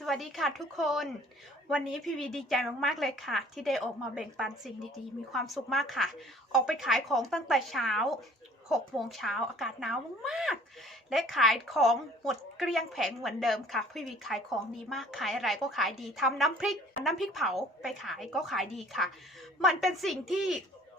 สวัสดีค่ะทุกคน วันนี้พี่วีดีใจมากๆเลยค่ะ ที่ได้ออกมาแบ่งปันสิ่งดีๆ มีความสุขมากค่ะ ออกไปขายของตั้งแต่เช้า6โมงเช้าอากาศหนาวมากๆและขายของหมดเกลี้ยงแผงเหมือนเดิมค่ะ พี่วีขายของดีมากขายอะไรก็ขายดีทำน้ำพริกน้ำพริกเผาไปขายก็ขายดีค่ะ มันเป็นสิ่งที่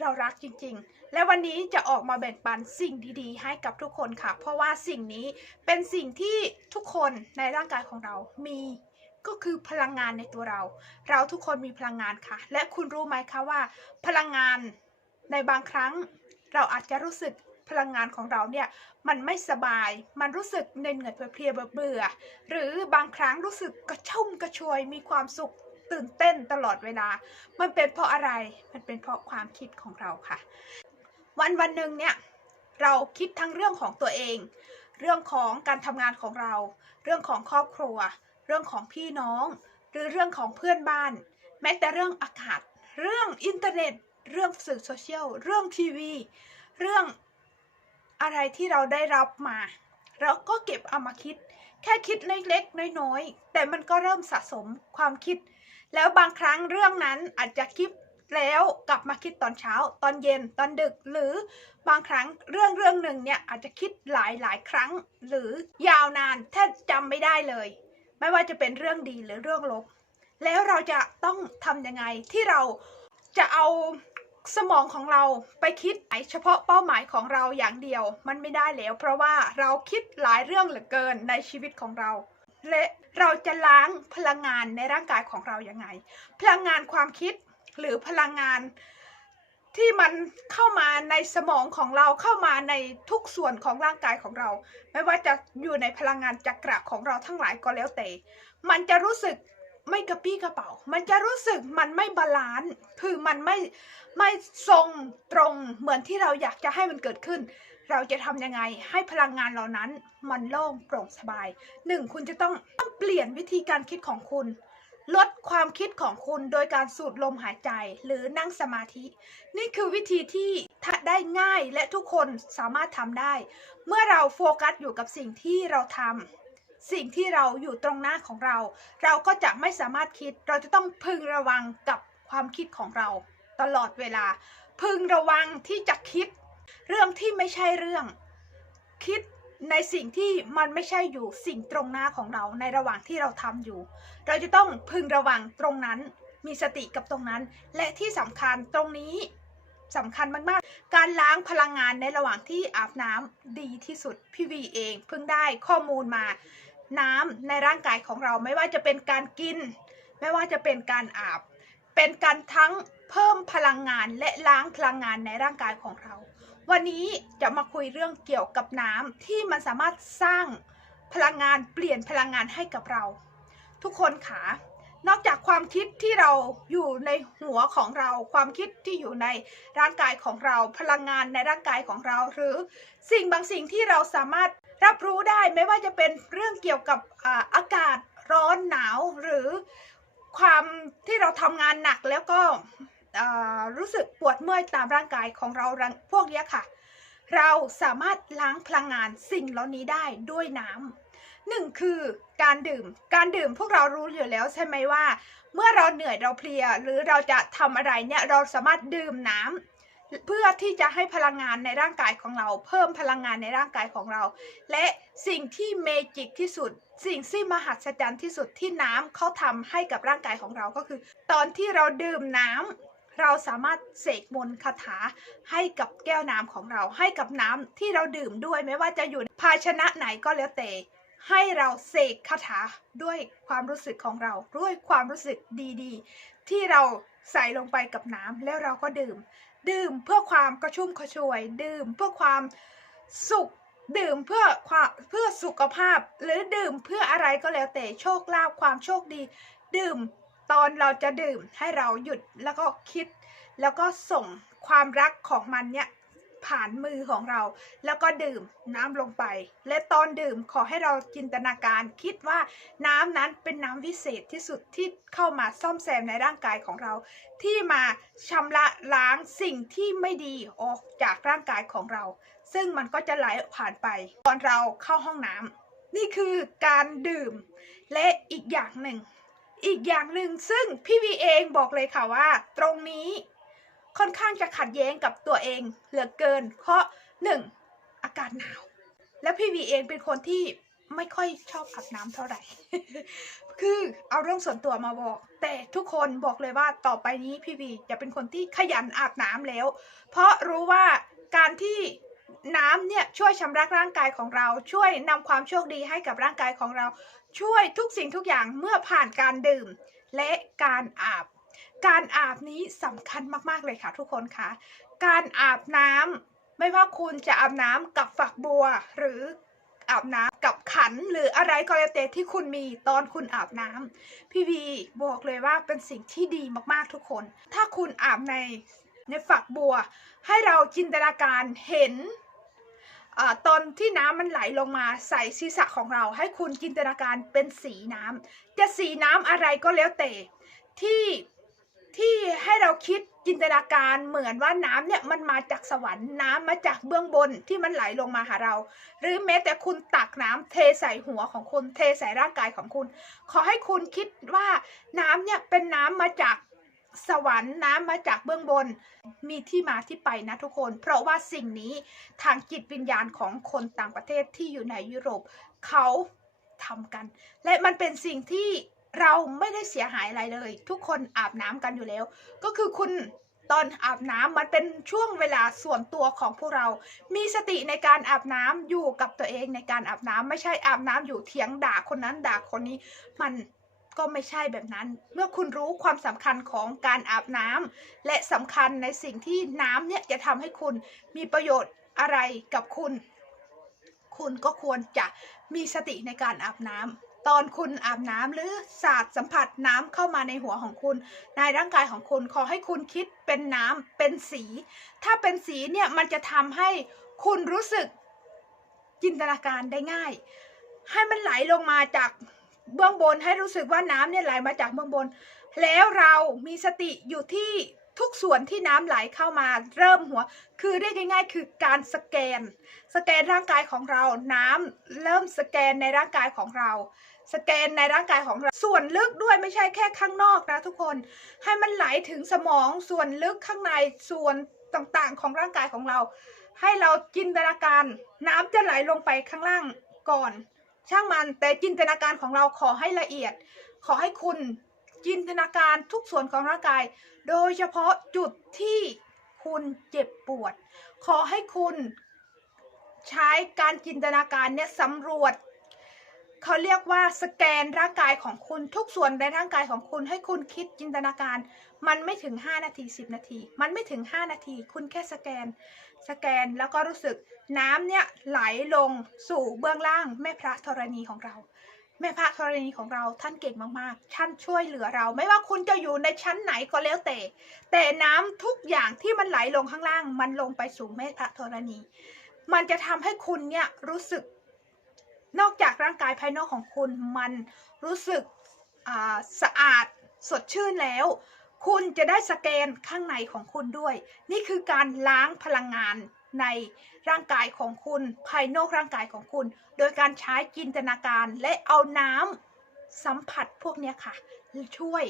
เรารักจริงๆ และวันนี้จะออกมาแบ่งปันสิ่งดีๆ ให้กับทุกคนค่ะ เพราะว่าสิ่งนี้เป็นสิ่งที่ทุกคนในร่างกายของเรามีก็คือพลังงานในตัวเรา เราทุกคนมีพลังงานค่ะ และคุณรู้ไหมคะว่า พลังงานในบางครั้ง เราอาจจะรู้สึกพลังงานของเราเนี่ยมันไม่สบาย มันรู้สึกเหนื่อยๆเพลียๆเบื่อๆหรือบางครั้งรู้สึกกระชุ่มกระชวยมีความสุข ตื่นเต้นตลอดเวลา มันเป็นเพราะอะไร มันเป็นเพราะความคิดของเราค่ะ วันวันหนึ่งเนี่ยเราคิดทั้งเรื่องของตัวเอง เรื่องของการทำงานของเรา เรื่องของครอบครัว เรื่องของพี่น้อง หรือเรื่องของเพื่อนบ้าน แม้แต่เรื่องอากาศ เรื่องอินเทอร์เน็ต เรื่องสื่อโซเชียล เรื่องทีวี เรื่องอะไรที่เราได้รับมา เราก็เก็บเอามาคิด แค่คิดเล็กๆน้อยๆ แต่มันก็เริ่มสะสมความคิด แล้วบางครั้งเรื่องนั้นอาจจะคิดแล้วกลับมาคิดตอนเช้า ตอนเย็นตอนดึกหรือบางครั้งเรื่องเรื่องหนึ่งเนี่ยอาจจะคิดหลายหลายครั้ง หรือยาวนานแทบจำไม่ได้เลย ไม่ว่าจะเป็นเรื่องดีหรือเรื่องลบ แล้วเราจะต้องทำยังไงที่เราจะเอาสมองของเราไปคิดเฉพาะเป้าหมายของเราอย่างเดียว มันไม่ได้แล้ว เพราะว่าเราคิดหลายเรื่องเหลือเกินในชีวิตของเรา และ เราจะล้างพลังงานในร่างกายของเรายังไง พลังงานความคิดหรือพลังงานที่มันเข้ามาในสมองของเราเข้ามาในทุกส่วนของร่างกายของเรา ไม่ว่าจะอยู่ในพลังงานจักระของเราทั้งหลายก็แล้วแต่ มันจะรู้สึกไม่กระปี้กระเป๋า มันจะรู้สึกมันไม่บาลานซ์คือมันไม่ไม่ทรงตรงเหมือนที่เราอยากจะให้มันเกิดขึ้น เราจะทำยังไงให้พลังงานเหล่านั้นมันโล่งโปร่งสบายหนึ่งคุณจะต้องต้องเปลี่ยนวิธีการคิดของคุณ ลดความคิดของคุณโดยการสูดลมหายใจหรือนั่งสมาธิ นี่คือวิธีที่ทได้ง่ายและทุกคนสามารถทำได้ เมื่อเราโฟกัสอยู่กับสิ่งที่เราทำสิ่งที่เราอยู่ตรงหน้าของเรา เราก็จะไม่สามารถคิด เราจะต้องพึงระวังกับความคิดของเรา ตลอดเวลา พึงระวังที่จะคิด เรื่องที่ไม่ใช่เรื่อง คิดในสิ่งที่มันไม่ใช่อยู่สิ่งตรงหน้าของเราในระหว่างที่เราทำอยู่ เราจะต้องพึงระวังตรงนั้น มีสติกับตรงนั้น และที่สำคัญตรงนี้สำคัญมากๆ การล้างพลังงานในระหว่างที่อาบน้ำดีที่สุดพี่วีเองเพิ่งได้ข้อมูลมา น้ำในร่างกายของเราไม่ว่าจะเป็นการกิน ไม่ว่าจะเป็นการอาบ เป็นการทั้งเพิ่มพลังงานและล้างพลังงานในร่างกายของเรา วันนี้จะมาคุยเรื่องเกี่ยวกับน้ำที่มันสามารถสร้างพลังงานเปลี่ยนพลังงานให้กับเรา ทุกคนขานอกจากความคิดที่เราอยู่ในหัวของเรา ความคิดที่อยู่ในร่างกายของเรา พลังงานในร่างกายของเรา หรือสิ่งบางสิ่งที่เราสามารถรับรู้ได้ไม่ว่าจะเป็นเรื่องเกี่ยวกับอาอากาศร้อนหนาวหรือความที่เราทำงานหนักแล้วก็ รู้สึกปวดเมื่อยตามร่างกายของเราพวกนี้ค่ะ เราสามารถล้างพลังงานสิ่งเหล่านี้ได้ด้วยน้ำหนึ่งคือการดื่ม การดื่มพวกเรารู้อยู่แล้วใช่ไหมว่า เมื่อเราเหนื่อยเราเพลียหรือเราจะทำอะไรเนี่ยเราสามารถดื่มน้ำเพื่อที่จะให้พลังงานในร่างกายของเรา เพิ่มพลังงานในร่างกายของเรา และสิ่งที่เมจิกที่สุด สิ่งที่มหัศจรรย์ที่สุดที่น้ำเขาทำให้กับร่างกายของเราก็คือ ตอนที่เราดื่มน้ำ เราสามารถเสกมนต์คาถาให้กับแก้วน้ำของเรา ให้กับน้ำที่เราดื่มด้วยไม่ว่าจะอยู่ในภาชนะไหนก็แล้วแต่ให้เราเสกคาถาด้วยความรู้สึกของเรา ด้วยความรู้สึกดีๆ ที่เราใส่ลงไปกับน้ำแล้วเราก็ดื่ม ดื่มเพื่อความกระชุ่มกระชวย ดื่มเพื่อความสุข ดื่มเพื่อความเพื่อสุขภาพ หรือดื่มเพื่ออะไรก็แล้วแต่โชคลาภความโชคดี ดื่ม ตอนเราจะดื่มให้เราหยุดแล้วก็คิด แล้วก็ส่งความรักของมันเนี่ยผ่านมือของเรา แล้วก็ดื่มน้ำลงไป และตอนดื่มขอให้เราจินตนาการคิดว่าน้ำนั้นเป็นน้ำวิเศษที่สุดที่เข้ามาซ่อมแซมในร่างกายของเรา ที่มาชำระล้างสิ่งที่ไม่ดีออกจากร่างกายของเรา ซึ่งมันก็จะไหลผ่านไปตอนเราเข้าห้องน้ำนี่คือการดื่ม และอีกอย่างหนึ่ง อีกอย่างหนึ่งซึ่งพี่วีเองบอกเลยค่ะว่า ตรงนี้ค่อนข้างจะขัดแย้งกับตัวเองเหลือเกิน เพราะหนึ่งอากาศหนาว และพี่วีเองเป็นคนที่ไม่ค่อยชอบอาบน้ำเท่าไหร่ คือเอาเรื่องส่วนตัวมาบอก แต่ทุกคนบอกเลยว่าต่อไปนี้พี่วีจะเป็นคนที่ขยันอาบน้ำแล้ว เพราะรู้ว่าการที่ น้ำเนี่ยช่วยชำระร่างกายของเรา ช่วยนำความโชคดีให้กับร่างกายของเรา ช่วยทุกสิ่งทุกอย่างเมื่อผ่านการดื่ม และการอาบ การอาบนี้สำคัญมากๆเลยค่ะทุกคนคะการอาบน้ำไม่ว่าคุณจะอาบน้ำกับฝักบัว หรืออาบน้ำกับขันหรืออะไรก็แล้วแต่ที่คุณมีตอนคุณอาบน้ำพี่วีบอกเลยว่าเป็นสิ่งที่ดีมากๆทุกคน ถ้าคุณอาบใน ในฝักบัว ให้เราจินตนาการเห็นอตอนที่น้ำมันไหลลงมาใส่ศีรษะของเรา ให้คุณจินตนาการเป็นสีน้ำจะสีน้ำอะไรก็แล้วแต่ที่ที่ให้เราคิดจินตนาการเหมือนว่าน้ำเนี่ยมันมาจากสวรรค์น้ำมาจากเบื้องบนที่มันไหลลงมาหาเรา หรือแม้แต่คุณตักน้ำเทใส่หัวของคุณเทใส่ร่างกายของคุณ ขอให้คุณคิดว่าน้ำเนี่ยเป็นน้ำมาจาก สวรรค์น้ำมาจากเบื้องบน มีที่มาที่ไปนะทุกคน เพราะว่าสิ่งนี้ทางจิตวิญญาณของคนต่างประเทศที่อยู่ในยุโรปเขาทำกัน และมันเป็นสิ่งที่เราไม่ได้เสียหายอะไรเลย ทุกคนอาบน้ำกันอยู่แล้ว ก็คือคุณตอนอาบน้ำมันเป็นช่วงเวลาส่วนตัวของพวกเรา มีสติในการอาบน้ำอยู่กับตัวเองในการอาบน้ำไม่ใช่อาบน้ำอยู่เถียงด่าคนนั้นด่าคนนี้ มัน ก็ไม่ใช่แบบนั้น เมื่อคุณรู้ความสำคัญของการอาบน้ำและสำคัญในสิ่งที่น้ำเนี่ยจะทำให้คุณมีประโยชน์อะไรกับคุณ คุณก็ควรจะมีสติในการอาบน้ำตอนคุณอาบน้ำหรือสาดสัมผัสน้ำเข้ามาในหัวของคุณ ในร่างกายของคุณขอให้คุณคิดเป็นน้ำเป็นสี ถ้าเป็นสีเนี่ยมันจะทำให้คุณรู้สึกจินตนาการได้ง่าย ให้มันไหลลงมาจาก เบื้องบนให้รู้สึกว่าน้ำเนี่ยไหลมาจากเบื้องบน แล้วเรามีสติอยู่ที่ทุกส่วนที่น้ำไหลเข้ามาเริ่มหัว คือเรียกง่าย ๆ คือการสแกน สแกนร่างกายของเราน้ำเริ่มสแกนในร่างกายของเรา สแกนในร่างกายของเราส่วนลึกด้วยไม่ใช่แค่ข้างนอกนะทุกคน ให้มันไหลถึงสมองส่วนลึกข้างในส่วนต่างๆของร่างกายของเรา ให้เราจินตนาการน้ำจะไหลลงไปข้างล่างก่อน ช่างมันแต่จินตนาการของเราขอให้ละเอียด ขอให้คุณจินตนาการทุกส่วนของร่างกาย โดยเฉพาะจุดที่คุณเจ็บปวด ขอให้คุณใช้การจินตนาการเนี่ยสำรวจ เขาเรียกว่าสแกนร่างกายของคุณทุกส่วนในร่างกายของคุณให้คุณคิดจินตนาการ มันไม่ถึง 5 นาที 10 นาที มันไม่ถึง 5 นาที คุณแค่สแกน สแกนแล้วก็รู้สึกน้ำเนี่ยไหลลงสู่เบื้องล่างแม่พระธรณีของเรา แม่พระธรณีของเราท่านเก่งมากๆท่านช่วยเหลือเรา ไม่ว่าคุณจะอยู่ในชั้นไหนก็แล้วแต่ แต่น้ำทุกอย่างที่มันไหลลงข้างล่าง มันลงไปสู่แม่พระธรณี มันจะทำให้คุณเนี่ยรู้สึก นอกจากร่างกายภายนอกของคุณมันรู้สึกสะอาดสดชื่นแล้ว คุณจะได้สแกนข้างในของคุณด้วย นี่คือการล้างพลังงานในร่างกายของคุณ ภายนอกร่างกายของคุณ โดยการใช้จินตนาการและเอาน้ำสัมผัสพวกนี้ค่ะ ช่วย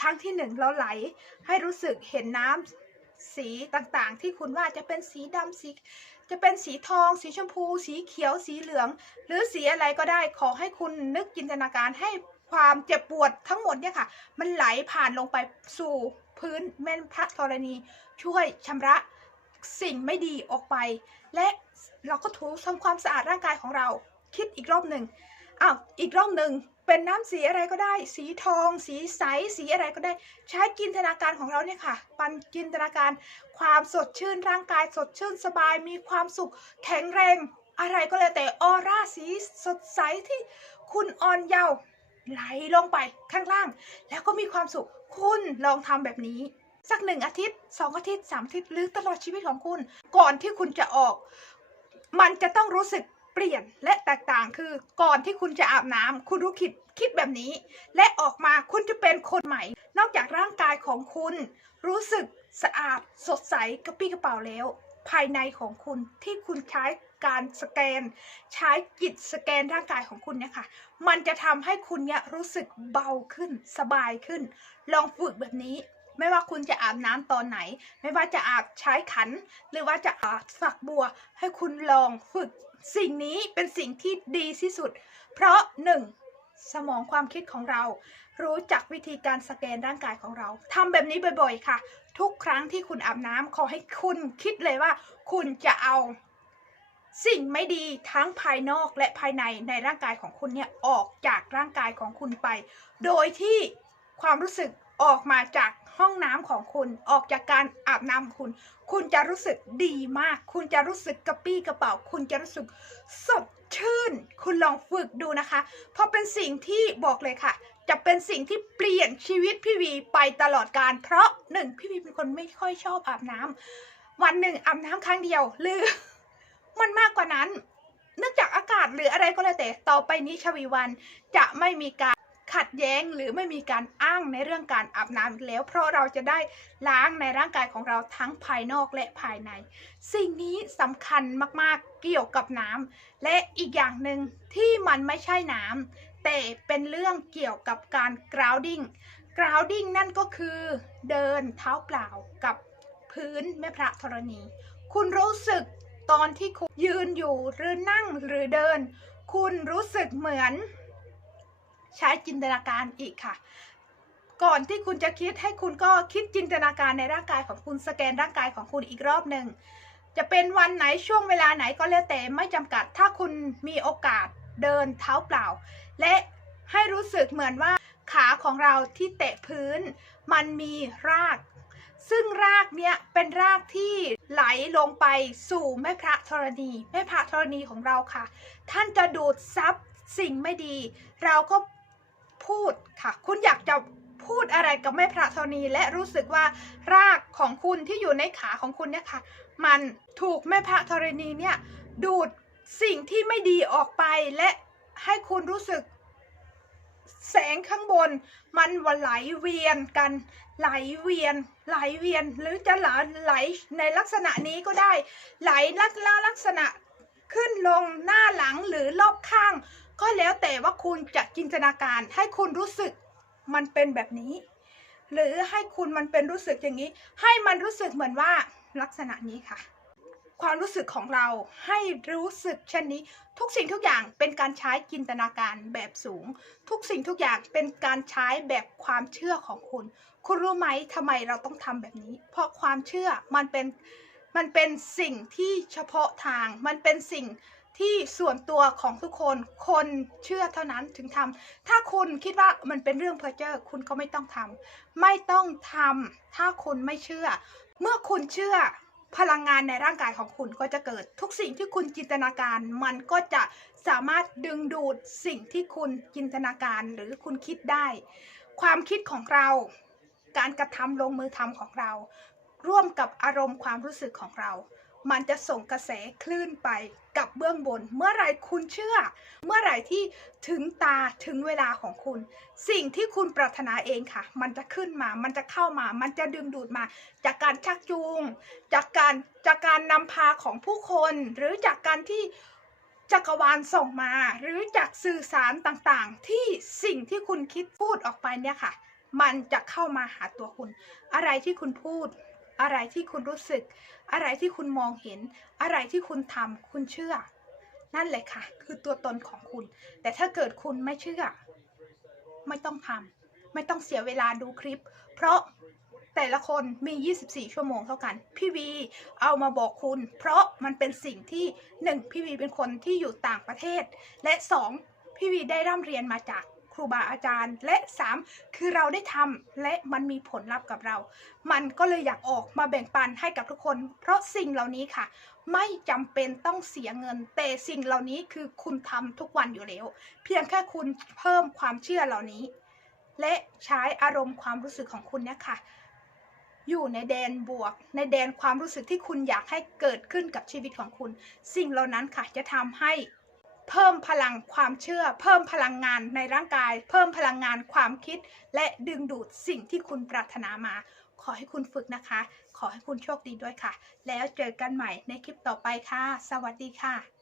ครั้งที่หนึ่งเราไหล ให้รู้สึกเห็นน้ำ สีต่างๆ ที่คุณว่าจะเป็นสีดำสีจะเป็นสีทอง สีชมพู สีเขียว สีเหลือง หรือสีอะไรก็ได้ ขอให้คุณนึกจินตนาการให้ความเจ็บปวดทั้งหมดเนี่ยค่ะ มันไหลผ่านลงไปสู่พื้นแม่นพระธรณี ช่วยชำระสิ่งไม่ดีออกไป และเราก็ถูทำความสะอาดร่างกายของเรา คิดอีกรอบหนึ่งอ้าวอีกรอบหนึ่ง เป็นน้ำสีอะไรก็ได้ สีทอง สีใส สีอะไรก็ได้ ใช้จินตนาการของเราเนี่ยค่ะ ปันจินตนาการความสดชื่นร่างกายสดชื่นสบาย มีความสุข แข็งแรง อะไรก็แล้วแต่ออร่าสีสดใสที่คุณอ่อนเยาว์ไหลลงไปข้างล่าง แล้วก็มีความสุขคุณลองทำแบบนี้ สักหนึ่งอาทิตย์สองอาทิตย์สามอาทิตย์หรือตลอดชีวิตของคุณ ก่อนที่คุณจะออก มันจะต้องรู้สึก ปลี่ยนและแตกต่างคือก่อนที่คุณจะอาบน้ำคุณรู้คิดคิดแบบนี้ และออกมาคุณจะเป็นคนใหม่ นอกจากร่างกายของคุณ รู้สึกสะอาดสดใสกระปี้กระเป๋าแล้ว ภายในของคุณที่คุณใช้การสแกน ใช้จิตสแกนร่างกายของคุณเนี่ยค่ะ มันจะทำให้คุณเนี่ยรู้สึกเบาขึ้นสบายขึ้น ลองฝึกแบบนี้ ไม่ว่าคุณจะอาบน้ำตอนไหน ไม่ว่าจะอาบใช้ขัน หรือว่าจะอาบฝักบัว ให้คุณลองฝึกสิ่งนี้เป็นสิ่งที่ดีที่สุด เพราะหนึ่งสมองความคิดของเรา รู้จักวิธีการสแกนร่างกายของเราทำแบบนี้บ่อย ๆ ค่ะ ทุกครั้งที่คุณอาบน้ำขอให้คุณคิดเลยว่า คุณจะเอา สิ่งไม่ดีทั้งภายนอกและภายในในร่างกายของคุณเนี่ยออกจากร่างกายของคุณไป โดยที่ความรู้สึกออกมาจาก ห้องน้ำของคุณออกจากการอาบน้ำของคุณ คุณจะรู้สึกดีมาก คุณจะรู้สึกกระปี้กระเป๋า คุณจะรู้สึกสดชื่น คุณลองฝึกดูนะคะ เพราะเป็นสิ่งที่บอกเลยค่ะ จะเป็นสิ่งที่เปลี่ยนชีวิตพี่วีไปตลอดการ เพราะหนึ่งพี่วีเป็นคนไม่ค่อยชอบอาบน้ำวันหนึ่งอาบน้ำครั้งเดียวหรือมันมากกว่านั้น เนื่องจากอากาศหรืออะไรก็แล้วแต่ต่อไปนี้ชวีวันจะไม่มีการ ขัดแย้งหรือไม่มีการอ้างในเรื่องการอาบน้ำอีกแล้ว เพราะเราจะได้ล้างในร่างกายของเราทั้งภายนอกและภายใน สิ่งนี้สำคัญมากๆเกี่ยวกับน้ำและอีกอย่างหนึ่งที่มันไม่ใช่น้ำแต่เป็นเรื่องเกี่ยวกับการ grounding grounding นั่นก็คือเดินเท้าเปล่ากับพื้นแม่พระธรณี คุณรู้สึกตอนที่คุณยืนอยู่หรือนั่งหรือเดิน คุณรู้สึกเหมือน ใช้จินตนาการอีกค่ะ ก่อนที่คุณจะคิดให้คุณก็คิดจินตนาการในร่างกายของคุณสแกนร่างกายของคุณอีกรอบหนึ่งจะเป็นวันไหนช่วงเวลาไหนก็แล้วแต่ไม่จำกัด ถ้าคุณมีโอกาสเดินเท้าเปล่า และให้รู้สึกเหมือนว่าขาของเราที่แตะพื้น มันมีราก ซึ่งรากเนี้ยเป็นรากที่ไหลลงไปสู่แม่พระธรณีแม่พระธรณีของเราค่ะ ท่านจะดูดซับสิ่งไม่ดี เราก็ พูดค่ะ คุณอยากจะพูดอะไรกับแม่พระธรณีและรู้สึกว่ารากของคุณที่อยู่ในขาของคุณเนี่ยค่ะ มันถูกแม่พระธรณีเนี่ยดูดสิ่งที่ไม่ดีออกไปและให้คุณรู้สึกแสงข้างบนมันว่าไหลเวียนกัน ไหลเวียน ไหลเวียน หรือจะไหลไหลในลักษณะนี้ก็ได้ ไหลลักลักษณะขึ้นลงหน้าหลังหรือรอบข้าง ก็แล้วแต่ว่าคุณจะจินตนาการให้คุณรู้สึกมันเป็นแบบนี้ หรือให้คุณมันเป็นรู้สึกอย่างนี้ ให้มันรู้สึกเหมือนว่าลักษณะนี้ค่ะ ความรู้สึกของเราให้รู้สึกเช่นนี้ ทุกสิ่งทุกอย่างเป็นการใช้จินตนาการแบบสูง ทุกสิ่งทุกอย่างเป็นการใช้แบบความเชื่อของคุณ คุณรู้ไหมทำไมเราต้องทำแบบนี้ เพราะความเชื่อมันเป็นมันเป็นสิ่งที่เฉพาะทางมันเป็นสิ่ง ที่ส่วนตัวของทุกคน คนเชื่อเท่านั้นถึงทำถ้าคุณคิดว่ามันเป็นเรื่องเพอเจ้อคุณก็ไม่ต้องทำไม่ต้องทำถ้าคุณไม่เชื่อ เมื่อคุณเชื่อพลังงานในร่างกายของคุณก็จะเกิดทุกสิ่งที่คุณจินตนาการ มันก็จะสามารถดึงดูดสิ่งที่คุณจินตนาการหรือคุณคิดได้ ความคิดของเรา การกระทำลงมือทำของเรา ร่วมกับอารมณ์ความรู้สึกของเรา มันจะส่งกระแสคลื่นไปกับเบื้องบน เมื่อไรคุณเชื่อ เมื่อไรที่ถึงตาถึงเวลาของคุณ สิ่งที่คุณปรารถนาเองค่ะ มันจะขึ้นมา มันจะเข้ามา มันจะดึงดูดมา จากการชักจูง จากการจากการนำพาของผู้คน หรือจากการที่จักรวาลส่งมา หรือจากสื่อสารต่างๆ ที่สิ่งที่คุณคิดพูดออกไปเนี่ยค่ะ มันจะเข้ามาหาตัวคุณ อะไรที่คุณพูด อะไรที่คุณรู้สึก อะไรที่คุณมองเห็น อะไรที่คุณทำคุณเชื่อ นั่นแหละค่ะ คือตัวตนของคุณ แต่ถ้าเกิดคุณไม่เชื่อ ไม่ต้องทำไม่ต้องเสียเวลาดูคลิป เพราะแต่ละคนมี 24 ชั่วโมงเท่ากัน พี่วีเอามาบอกคุณ เพราะมันเป็นสิ่งที่หนึ่งพี่วีเป็นคนที่อยู่ต่างประเทศ และสองพี่วีได้ร่ำเรียนมาจาก รูบาอาจารย์ และสามคือเราได้ทำและมันมีผลลัพธ์กับเรา มันก็เลยอยากออกมาแบ่งปันให้กับทุกคน เพราะสิ่งเหล่านี้ค่ะ ไม่จำเป็นต้องเสียเงิน แต่สิ่งเหล่านี้คือคุณทำทุกวันอยู่แล้ว เพียงแค่คุณเพิ่มความเชื่อเหล่านี้ และใช้อารมณ์ความรู้สึกของคุณเนี่ยค่ะอยู่ในแดนบวก ในแดนความรู้สึกที่คุณอยากให้เกิดขึ้นกับชีวิตของคุณ สิ่งเหล่านั้นค่ะจะทำให้ เพิ่มพลังความเชื่อ เพิ่มพลังงานในร่างกาย เพิ่มพลังงานความคิด และดึงดูดสิ่งที่คุณปรารถนามา ขอให้คุณฝึกนะคะ ขอให้คุณโชคดีด้วยค่ะ แล้วเจอกันใหม่ในคลิปต่อไปค่ะ สวัสดีค่ะ